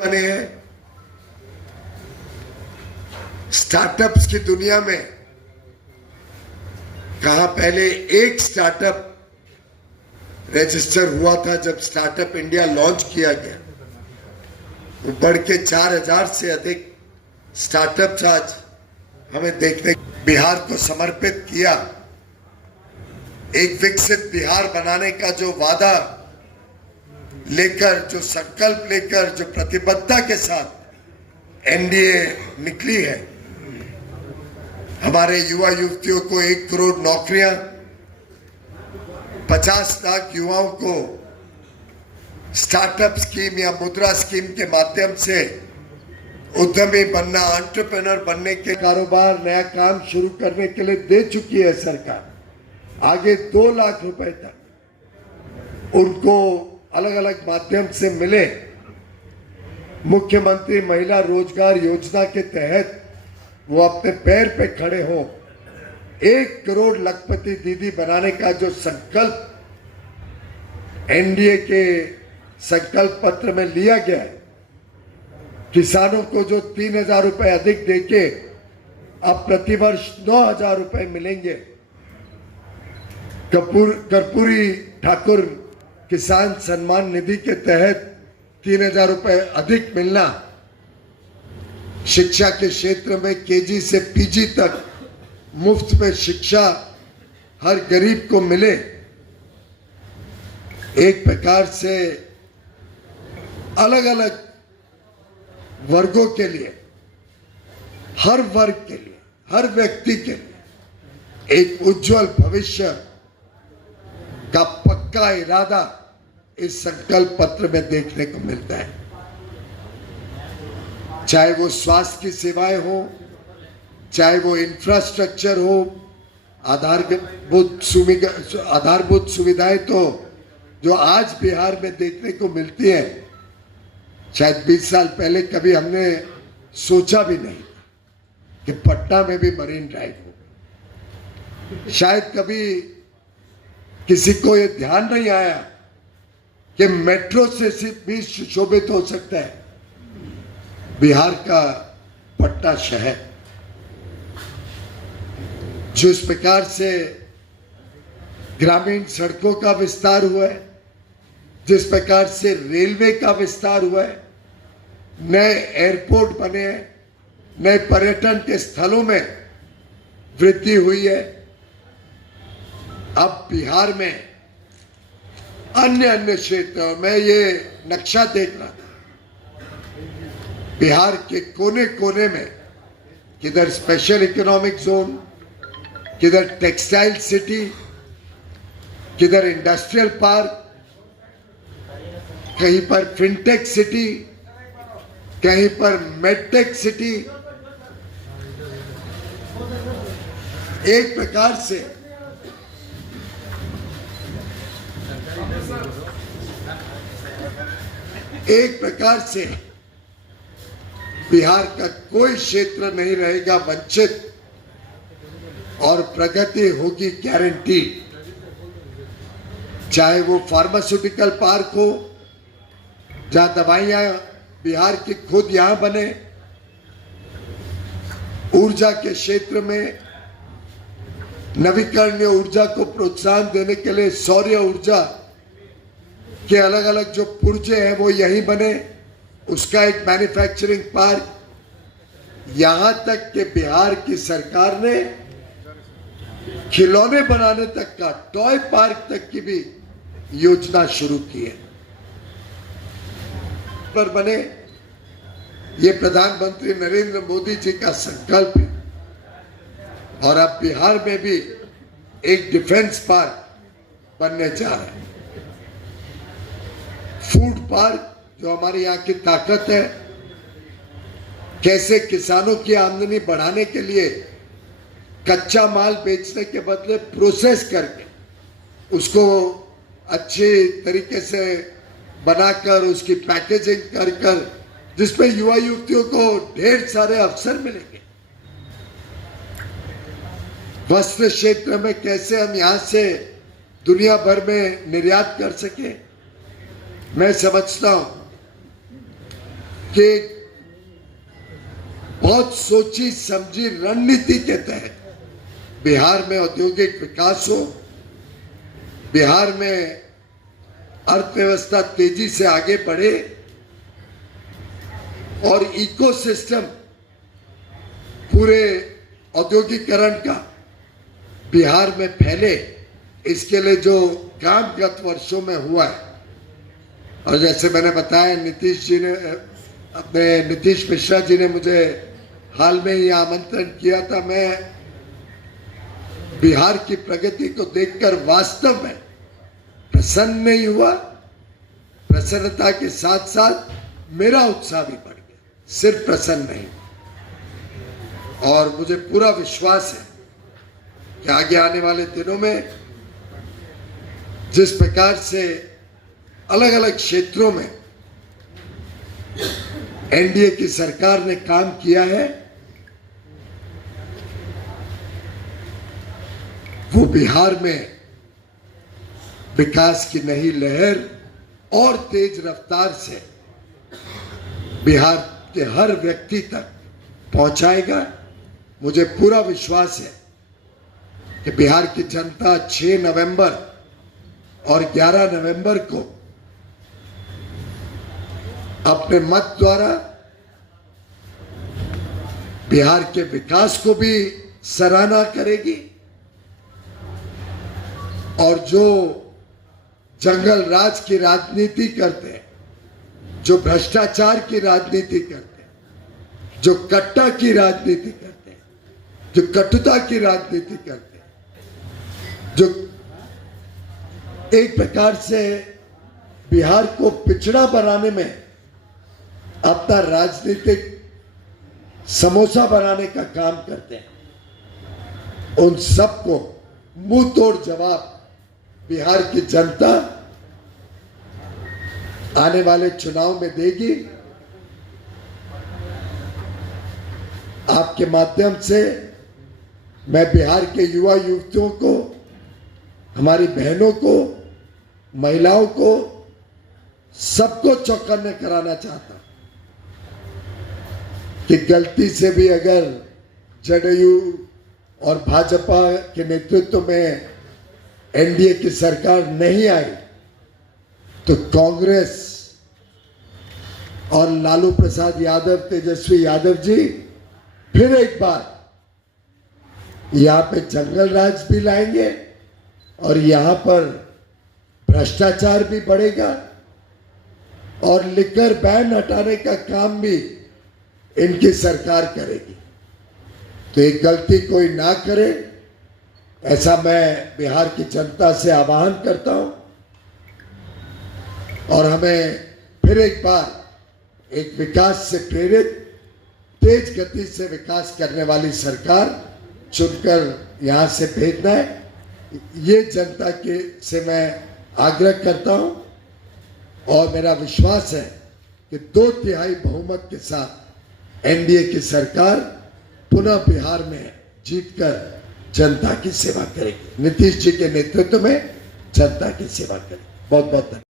बने हैं। स्टार्टअप्स की दुनिया में कहा पहले एक स्टार्टअप रजिस्टर हुआ था जब स्टार्टअप इंडिया लॉन्च किया गया, वो बढ़ के 4000 से अधिक स्टार्टअप्स आज हमें देखने बिहार को समर्पित किया। एक विकसित बिहार बनाने का जो वादा लेकर, जो संकल्प लेकर, जो प्रतिबद्धता के साथ एनडीए निकली है, हमारे युवा युवतियों को 1 करोड़ नौकरियां, 50 लाख युवाओं को स्टार्टअप स्कीम या मुद्रा स्कीम के माध्यम से उद्यमी बनना, एंटरप्रेन्योर बनने के कारोबार, नया काम शुरू करने के लिए दे चुकी है सरकार। आगे 2 लाख रुपए तक उनको अलग अलग माध्यम से मिले। मुख्यमंत्री महिला रोजगार योजना के तहत वो अपने पैर पे खड़े हो। 1 करोड़ लखपति दीदी बनाने का जो संकल्प एनडीए के संकल्प पत्र में लिया गया है, किसानों को जो 3000 रुपए अधिक देके अब प्रतिवर्ष 9000 रुपए मिलेंगे। कर्पूरी ठाकुर किसान सम्मान निधि के तहत 3000 रुपए अधिक मिलना, शिक्षा के क्षेत्र में केजी से पीजी तक मुफ्त में शिक्षा हर गरीब को मिले। एक प्रकार से अलग अलग वर्गों के लिए, हर वर्ग के लिए, हर व्यक्ति के लिए एक उज्जवल भविष्य का पक्का इरादा इस संकल्प पत्र में देखने को मिलता है। चाहे वो स्वास्थ्य की सेवाएं हो, चाहे वो इंफ्रास्ट्रक्चर हो, आधारभूत सुविधाएं तो जो आज बिहार में देखने को मिलती है, शायद 20 साल पहले कभी हमने सोचा भी नहीं कि पटना में भी मरीन ड्राइव हो। शायद कभी किसी को ये ध्यान नहीं आया कि मेट्रो से भी सुशोभित हो सकता है बिहार का पटना शहर। जिस प्रकार से ग्रामीण सड़कों का विस्तार हुआ है, जिस प्रकार से रेलवे का विस्तार हुआ है, नए एयरपोर्ट बने हैं, नए पर्यटन के स्थलों में वृद्धि हुई है। अब बिहार में अन्य क्षेत्रों में ये नक्शा देख रहा था, बिहार के कोने कोने में किधर स्पेशल इकोनॉमिक जोन, किधर टेक्सटाइल सिटी, किधर इंडस्ट्रियल पार्क, कहीं पर फिनटेक सिटी, कहीं पर मेडटेक सिटी। एक प्रकार से बिहार का कोई क्षेत्र नहीं रहेगा वंचित और प्रगति होगी गारंटी। चाहे वो फार्मास्यूटिकल पार्क हो, जहां दवाइयां बिहार की खुद यहां बने, ऊर्जा के क्षेत्र में नवीकरणीय ऊर्जा को प्रोत्साहन देने के लिए सौर ऊर्जा के अलग अलग जो पुर्जे हैं वो यहीं बने, उसका एक मैन्युफैक्चरिंग पार्क। यहां तक कि बिहार की सरकार ने खिलौने बनाने तक का टॉय पार्क तक की भी योजना शुरू की है। पर बने, ये प्रधानमंत्री नरेंद्र मोदी जी का संकल्प है। और अब बिहार में भी एक डिफेंस पार्क बनने जा रहा है, फूड पार्क, जो हमारी यहाँ की ताकत है। कैसे किसानों की आमदनी बढ़ाने के लिए कच्चा माल बेचने के बदले प्रोसेस करके उसको अच्छे तरीके से बनाकर उसकी पैकेजिंग कर जिसमें युवा युवतियों को ढेर सारे अवसर मिलेंगे। वस्त्र क्षेत्र में कैसे हम यहाँ से दुनिया भर में निर्यात कर सके। मैं समझता हूं कि बहुत सोची समझी रणनीति के तहत बिहार में औद्योगिक विकास हो, बिहार में अर्थव्यवस्था तेजी से आगे बढ़े और इकोसिस्टम पूरे औद्योगिकरण का बिहार में फैले, इसके लिए जो काम गत वर्षों में हुआ है, और जैसे मैंने बताया नीतीश मिश्रा जी ने मुझे हाल में ही आमंत्रण किया था। मैं बिहार की प्रगति को देखकर वास्तव में प्रसन्न नहीं हुआ, प्रसन्नता के साथ साथ मेरा उत्साह भी बढ़ गया, सिर्फ प्रसन्न नहीं। और मुझे पूरा विश्वास है कि आगे आने वाले दिनों में जिस प्रकार से अलग अलग क्षेत्रों में एनडीए की सरकार ने काम किया है, वो बिहार में विकास की नई लहर और तेज रफ्तार से बिहार के हर व्यक्ति तक पहुंचाएगा। मुझे पूरा विश्वास है कि बिहार की जनता 6 नवंबर और 11 नवंबर को अपने मत द्वारा बिहार के विकास को भी सराहना करेगी और जो जंगल राज की राजनीति करते हैं, जो भ्रष्टाचार की राजनीति करते हैं, जो कट्टा की राजनीति करते हैं, जो कटुता की राजनीति करते हैं, जो एक प्रकार से बिहार को पिछड़ा बनाने में अपना राजनीतिक समोसा बनाने का काम करते हैं, उन सबको मुंह तोड़ जवाब बिहार की जनता आने वाले चुनाव में देगी। आपके माध्यम से मैं बिहार के युवा युवतियों को, हमारी बहनों को, महिलाओं को, सबको चौकन्ने कराना चाहता हूं कि गलती से भी अगर जदयू और भाजपा के नेतृत्व में एनडीए की सरकार नहीं आई तो कांग्रेस और लालू प्रसाद यादव, तेजस्वी यादव जी फिर एक बार यहां पे जंगल राज भी लाएंगे और यहां पर भ्रष्टाचार भी बढ़ेगा और लिकर बैन हटाने का काम भी इनकी सरकार करेगी। तो एक गलती कोई ना करे, ऐसा मैं बिहार की जनता से आह्वान करता हूं और हमें फिर एक बार एक विकास से प्रेरित, तेज गति से विकास करने वाली सरकार चुनकर यहां से भेजना है, ये जनता के से मैं आग्रह करता हूं। और मेरा विश्वास है कि 2/3 बहुमत के साथ एनडीए की सरकार पुनः बिहार में जीतकर जनता की सेवा करेगी, नीतीश जी के नेतृत्व में जनता की सेवा करेगी। बहुत बहुत धन्यवाद।